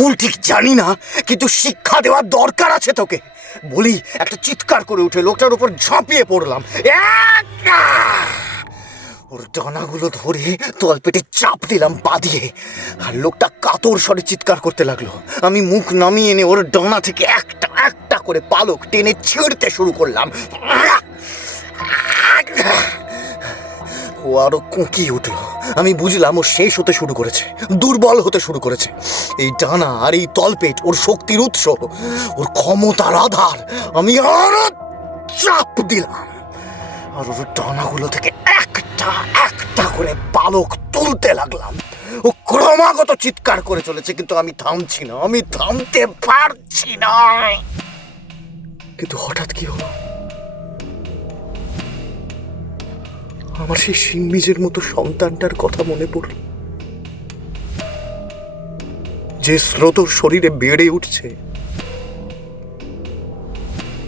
ভুল ঠিক জানি না, কিন্তু শিক্ষা দেওয়ার দরকার আছে তোকে। বলি একটা চিৎকার করে উঠে লোকটার উপর ঝাঁপিয়ে পড়লাম। ওর ডানাগুলো ধরে তলপেটে চাপ দিলাম পা দিয়ে, আর লোকটা কাতর স্বরে চিৎকার করতে লাগলো। আমি মুখ নামিয়ে এনে ওর ডানা থেকে একটা একটা করে পালক টেনে ছিঁড়তে শুরু করলাম। ও আরো কুঁকিয়ে উঠল। আমি বুঝলাম ও শেষ হতে শুরু করেছে, দুর্বল হতে শুরু করেছে। এই ডানা আর এই তলপেট ওর শক্তির উৎস, ওর ক্ষমতার আধার। আমি আরো চাপ দিলাম, আর ওর ডানাগুলো থেকে একটা একটা করে পালক তুলতে লাগলাম। ও ক্রমাগত চিৎকার করে চলেছে, কিন্তু আমি থামছি না, আমি থামতে পারছি না। কিন্তু হঠাৎ কি হলো, আমার সেই সিংবীজের মতো সন্তানটার কথা মনে পড়ল, যে স্রোত শরীরে বেড়ে উঠছে।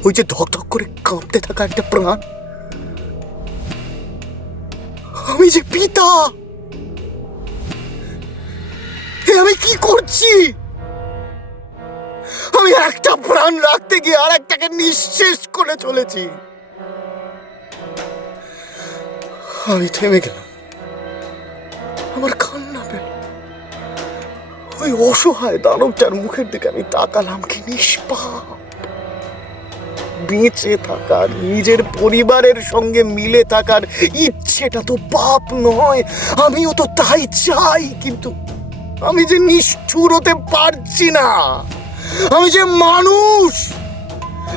ওই যে ধকধক করে কাঁপতে থাকা একটা প্রাণ। আমি যে পিতা, আমি কি করছি? আমি একটা প্রাণ রাখতে গিয়ে আর একটাকে নিঃশেষ করে চলেছি। আমি থেমে গেলাম, আমার কান্না পেল। ওই অসহায় দানবটার মুখের দিকে আমি তাকালাম। কি নিষ্পাপ! বেঁচে থাকার, নিজের পরিবারের সঙ্গে মিলে থাকার ইচ্ছেটা তো পাপ নয়, আমিও তো তাই চাই। কিন্তু আমি যে নিষ্ঠুর হতে পারছি না। আমি যে মানুষ,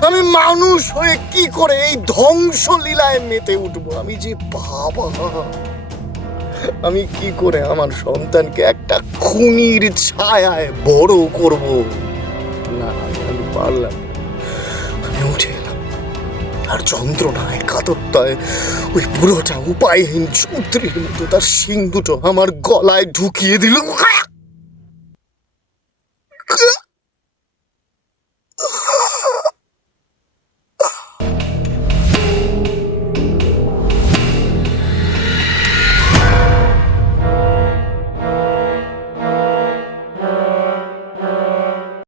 আমি মানুষ হয়ে কি করে এই ধ্বংসলীলায় মেতে উঠবো? আমি যে বাবা, আমি কি করে আমার সন্তানকে একটা খুনির ছায়ায় বড় করব? না, আমি পারলাম। আমি উঠে এলাম, আর যন্ত্রণায় কাতরতায় ওই বুড়োটা উপায়হীন যন্ত্রের মতো তার শিং দুটো আমার গলায় ঢুকিয়ে দিল।